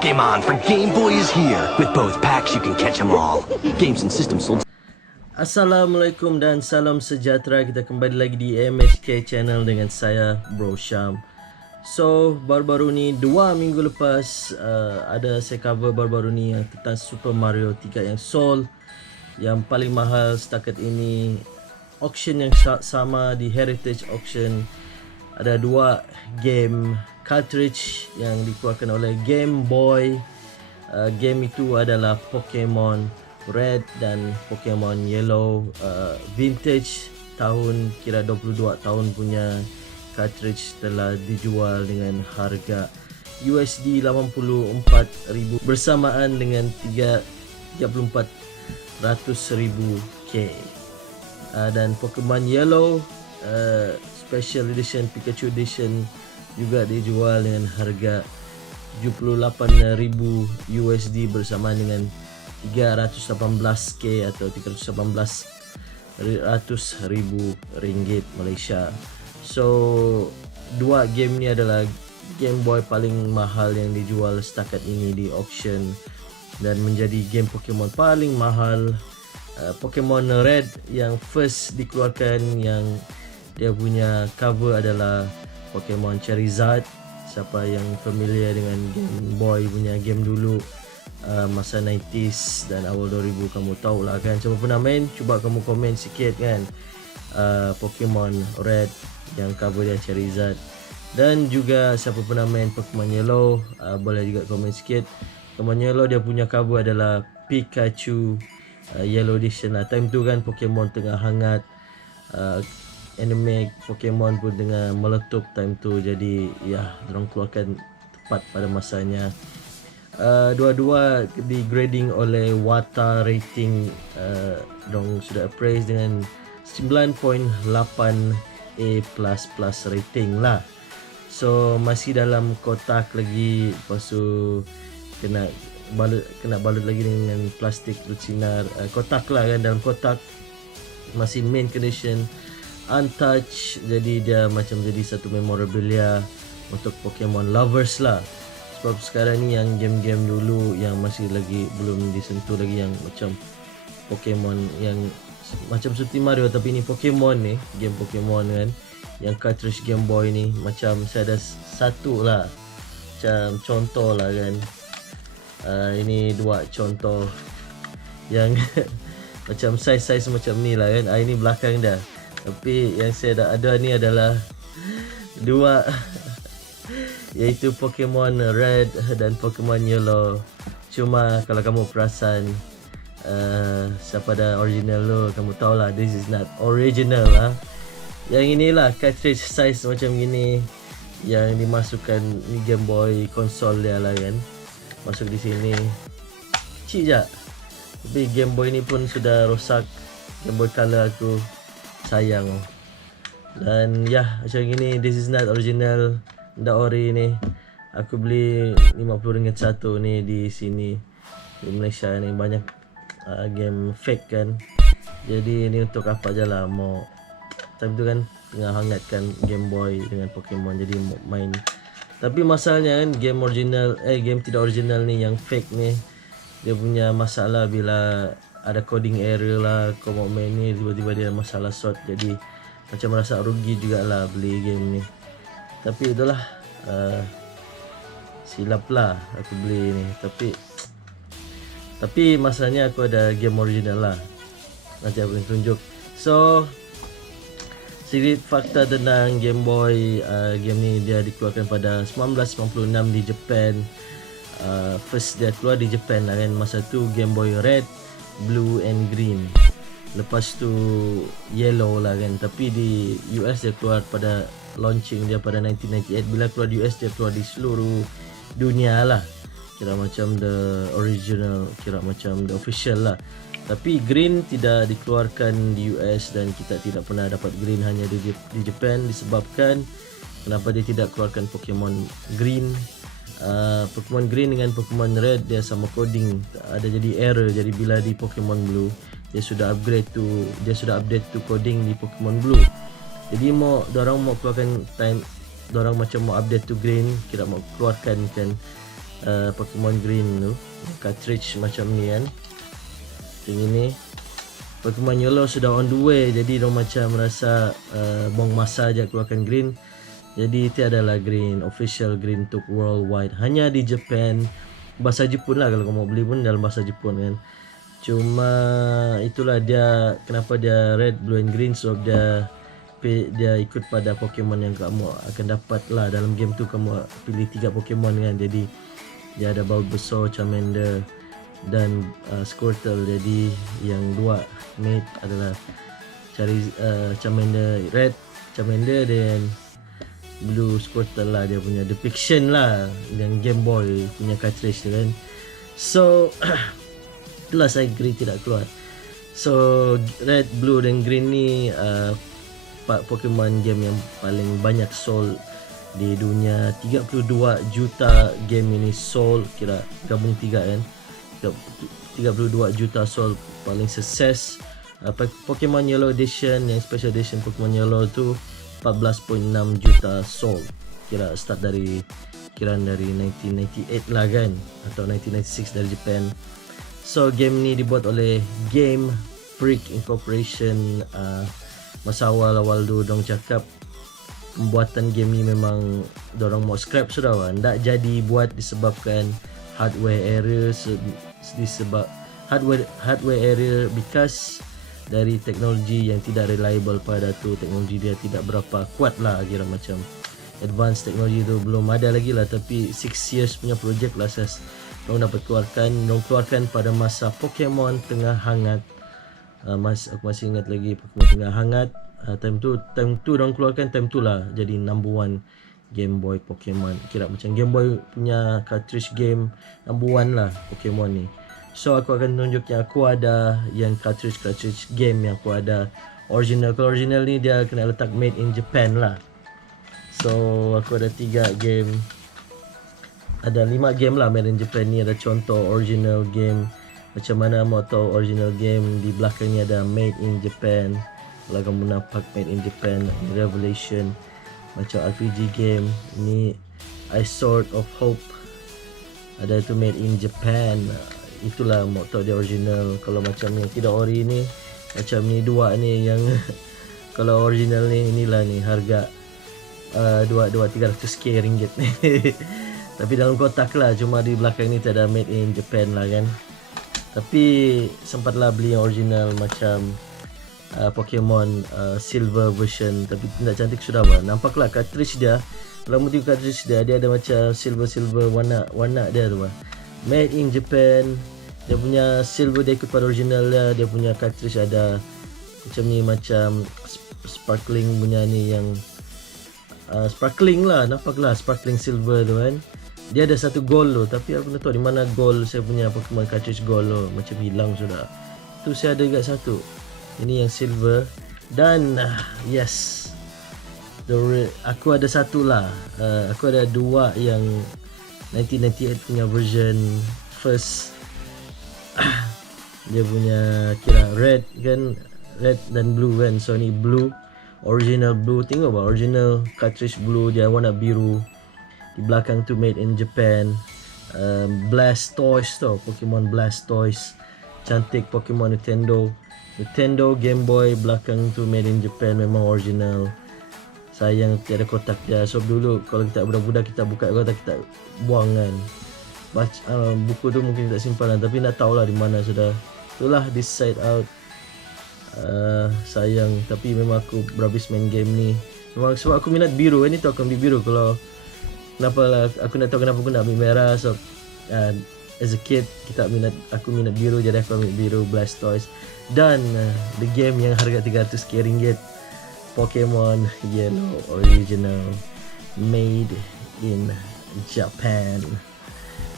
Pokemon for Game Boy is here. With both packs, you can catch them all. Games and systems sold. Assalamualaikum dan salam sejahtera. Kita kembali lagi di MHK Channel dengan saya Bro Syam. So baru-baru ni 2 minggu lepas ada saya cover baru-baru ni yang tentang Super Mario 3 yang sold, yang paling mahal setakat ini. Auction yang sama di Heritage Auction, ada 2 game cartridge yang dikeluarkan oleh Game Boy. Game itu adalah Pokemon Red dan Pokemon Yellow, vintage tahun kira 22 tahun punya cartridge telah dijual dengan harga USD 84,000 bersamaan dengan 34,000 K. Dan Pokemon Yellow Special Edition Pikachu Edition juga dijual dengan harga 78,000 USD bersamaan dengan 318K atau 318,000 ringgit Malaysia. So 2 game ni adalah Game Boy paling mahal yang dijual setakat ini di auction dan menjadi game Pokemon paling mahal. Pokemon Red yang first dikeluarkan, yang dia punya cover adalah Pokemon Charizard. Siapa yang familiar dengan Game Boy punya game dulu, masa 90s dan awal 2000, kamu tahulah kan. Siapa pernah main, cuba kamu komen sikit kan. Pokemon Red yang cover dia Charizard. Dan juga siapa pernah main Pokemon Yellow, boleh juga komen sikit. Pokemon Yellow dia punya cover adalah Pikachu Yellow Edition lah. Time tu kan Pokemon tengah hangat, anime Pokemon pun tengah meletup time tu. Jadi ya, dorang keluarkan tepat pada masanya. Dua-dua di grading oleh Wata rating, dorang sudah appraise dengan 9.8 A++ rating lah. So masih dalam kotak lagi, lepas tu kena balut lagi dengan plastik bersinar, kotak lah kan. Dalam kotak masih main condition, untouched, jadi dia macam jadi satu memorabilia untuk Pokemon lovers lah. Sebab sekarang ni yang game-game dulu yang masih lagi belum disentuh lagi, yang macam Pokemon yang macam seperti Mario, tapi ni Pokemon ni, game Pokemon kan, yang cartridge Game Boy ni, macam saya ada satu lah, macam contoh lah kan. Ini 2 contoh yang macam size macam ni lah kan. Ini belakang dah. Tapi yang saya ada ni adalah 2 iaitu Pokemon Red dan Pokemon Yellow. Cuma kalau kamu perasan, siapa ada original lo, kamu tahulah this is not original lah. Yang inilah cartridge size macam gini yang dimasukkan ni Game Boy konsol dia lah kan. Masuk di sini kecil je, tapi Game Boy ni pun sudah rosak. Game Boy Color aku sayang. Dan ya, macam gini, this is not original, ndak ori ni. Aku beli RM50 satu ni di sini di Malaysia ni. Banyak game fake kan. Jadi ni untuk apa je lah, mau time tu kan tengah hangatkan Game Boy dengan Pokemon, jadi mau main. Tapi masalahnya kan, game original game tidak original ni yang fake ni, dia punya masalah bila ada coding error lah. Kau mau main ni tiba-tiba dia masalah short, jadi macam merasa rugi jugalah beli game ni. Tapi itulah, silap lah aku beli ni. Tapi masalahnya aku ada game original lah, nanti aku akan tunjuk. So sedikit fakta tentang Game Boy. Game ni dia dikeluarkan pada 1996 di Japan. First dia keluar di Japan lah kan. Masa tu Game Boy Red, Blue and Green. Lepas tu Yellow lah kan. Tapi di US dia keluar pada launching dia pada 1998. Bila keluar di US, dia keluar di seluruh dunia lah. Kira macam the original, kira macam the official lah. Tapi Green tidak dikeluarkan di US dan kita tidak pernah dapat Green, hanya di Japan, disebabkan kenapa dia tidak keluarkan Pokemon Green. Pokemon Green dengan Pokemon Red dia sama coding, ada jadi error. Jadi bila di Pokemon Blue dia sudah update to coding di Pokemon Blue. Jadi dorang mau keluarkan time, dorang macam mau update to Green, kira mau keluarkan kan Pokemon Green tu, cartridge macam ni kan. Macam ini. Pokemon Yellow sudah on the way, jadi dia macam rasa buang masa je keluarkan Green. Jadi tiadalah Green, official Green untuk worldwide, hanya di Japan. Bahasa Jepun lah, kalau kau mau beli pun dalam bahasa Jepun kan. Cuma itulah dia kenapa dia red, blue and green, sebab dia ikut pada Pokemon yang kamu akan dapat lah dalam game tu. Kamu pilih 3 Pokemon kan, jadi dia ada Bulbasaur, Charmander dan Squirtle. Jadi yang 2 mate adalah cari Charmander red, Charmander, dan blue Squirtle lah, dia punya depiction lah yang Game Boy punya cartridge tu kan. So itulah saya agree tidak keluar. So red, blue dan green ni Pokemon game yang paling banyak sold di dunia. 32 juta game ini sold, kira gabung 3 kan, 32 juta sold, paling sukses. Pokemon Yellow Edition, yang special edition Pokemon Yellow tu 14.6 juta sold, kira start dari kiraan dari 1998 lah kan, atau 1996 dari Japan. So game ni dibuat oleh Game Freak Incorporation. Masa awal-awal tu dorang cakap pembuatan game ni memang dorang mau scrap sudah lah, tak jadi buat disebabkan hardware error, disebab hardware error because dari teknologi yang tidak reliable pada tu. Teknologi dia tidak berapa kuat lah, kira macam advanced teknologi tu belum ada lagi lah. Tapi 6 years punya project lah dorang dapat keluarkan pada masa Pokemon tengah hangat. Aku masih ingat lagi Pokemon tengah hangat. Time tu dorang keluarkan, time tu lah jadi number 1 Game Boy Pokemon. Kira macam Game Boy punya cartridge game number 1 lah Pokemon ni. So aku akan tunjuk yang aku ada, yang cartridge game yang aku ada original. Kalau original ni dia kena letak made in Japan lah. So aku ada 3 game, ada 5 game lah made in Japan ni. Ada contoh original game. Macam mana mau tahu original game, di belakang ni ada made in Japan. Kalau kamu nampak made in Japan, Revelation, macam RPG game ni, Ice Sword of Hope, ada tu made in Japan. Itulah mau tahu dia original. Kalau macam yang tidak ori ni, macam ni 2 ni yang kalau original ni, inilah ni harga 300k ringgit ni. Tapi dalam kotak lah, cuma di belakang ni tak ada made in Japan lah kan. Tapi sempatlah beli yang original macam Pokemon Silver version, tapi tidak cantik sudah bah. Nampaklah cartridge dia, kalau mu tengok cartridge dia ada macam silver warna dia tu bah. Made in Japan. Dia punya silver dia ikut pada original dia punya cartridge ada macam ni, macam sparkling punya ni, yang sparkling lah, nampaklah sparkling silver tu kan. Dia ada satu gold tu, tapi aku tak tahu di mana gold saya punya Pokemon cartridge gold tu, macam hilang sudah. Tu saya ada juga satu. Ini yang silver. Dan yes, aku ada satu lah. Aku ada 2 yang 1998 punya version first. Dia punya kira red kan, red dan blue kan. So ni blue, original blue. Tengok bah, original cartridge blue, dia warna biru. Di belakang tu made in Japan. Blastoise tu, Pokemon Blastoise, cantik. Pokemon Nintendo Game Boy, belakang tu made in Japan, memang original. Sayang tiada kotak dia. So dulu kalau kita budak-budak, kita buka kotak, kita buang kan. Buku tu mungkin tak simpanan, tapi nak tahulah di mana sudah. Itulah this side out. Sayang, tapi memang aku berhabis main game ni. Memang sebab aku minat biru. Ini tu aku ambil biru. Kalau kenapa lah, aku nak tahu kenapa aku nak ambil merah. So as a kid, aku minat biru, jadi aku ambil biru, Blastoise. Dan the game yang harga 300k ringgit, Pokemon Yellow original, made in Japan.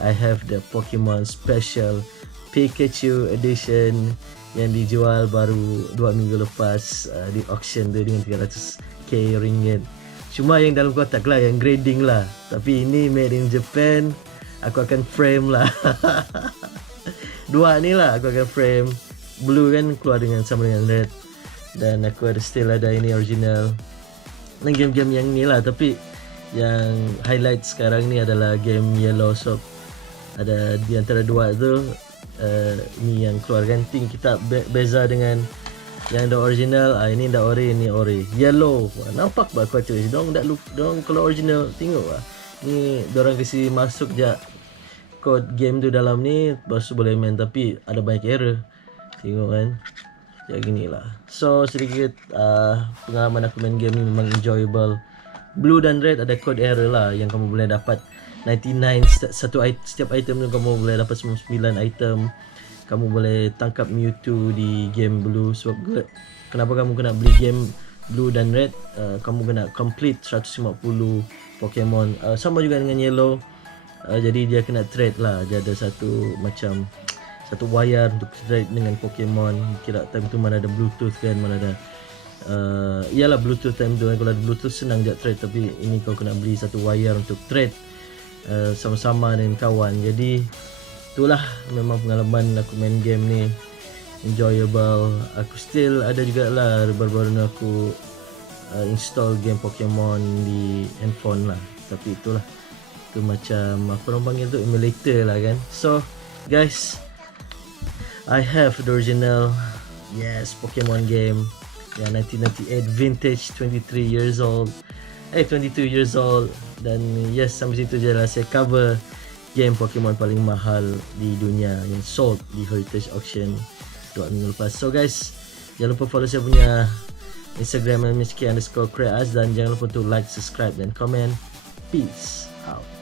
I have the Pokemon Special Pikachu Edition yang dijual baru 2 minggu lepas di auction tu dengan 300k ringgit. Cuma yang dalam kotak lah, yang grading lah. Tapi ini made in Japan, aku akan frame lah. 2 ni lah aku akan frame. Blue kan keluar sama dengan red. Dan aku still ada ini original. Dan game-game yang ni lah. Tapi yang highlight sekarang ni adalah game Yellow. So Ada di antara dua tu ni yang keluar kan. Ting kita beza dengan yang dah original. Ini dah ori, ni ori. Yellow. Nampak bah cartridge. Dong kalau original tengok lah. Ni dorang kasi masuk je code game tu dalam ni, baru boleh main, tapi ada banyak error. Tengok kan. Ya gini lah. So sedikit pengalaman aku main game ni memang enjoyable. Blue dan red ada code error lah yang kamu boleh dapat 99 setiap item tu kamu boleh dapat 99 item. Kamu boleh tangkap Mewtwo di game blue. Sebab kenapa kamu kena beli game blue dan red, kamu kena complete 150 Pokemon. Sama juga dengan yellow. Jadi dia kena trade lah. Dia ada satu wire untuk trade dengan Pokemon. Kira time tu mana ada Bluetooth kan, mana ada iyalah Bluetooth time tu kan. Kalau ada Bluetooth senang je trade, tapi ini kau kena beli satu wire untuk trade sama-sama dengan kawan. Jadi itulah memang pengalaman aku main game ni, enjoyable. Aku still ada jugalah baru-baru ni aku install game Pokemon di handphone lah. Tapi itulah, itu macam apa orang panggil tu, emulator lah kan. So guys, I have the original Pokemon game, 1998 vintage, 22 years old. Dan sampai situ je lah saya cover game Pokemon paling mahal di dunia yang sold di Heritage Auction 2 minggu lepas. So guys, jangan lupa follow saya punya Instagram @msk_creas, dan jangan lupa untuk like, subscribe dan komen. Peace out.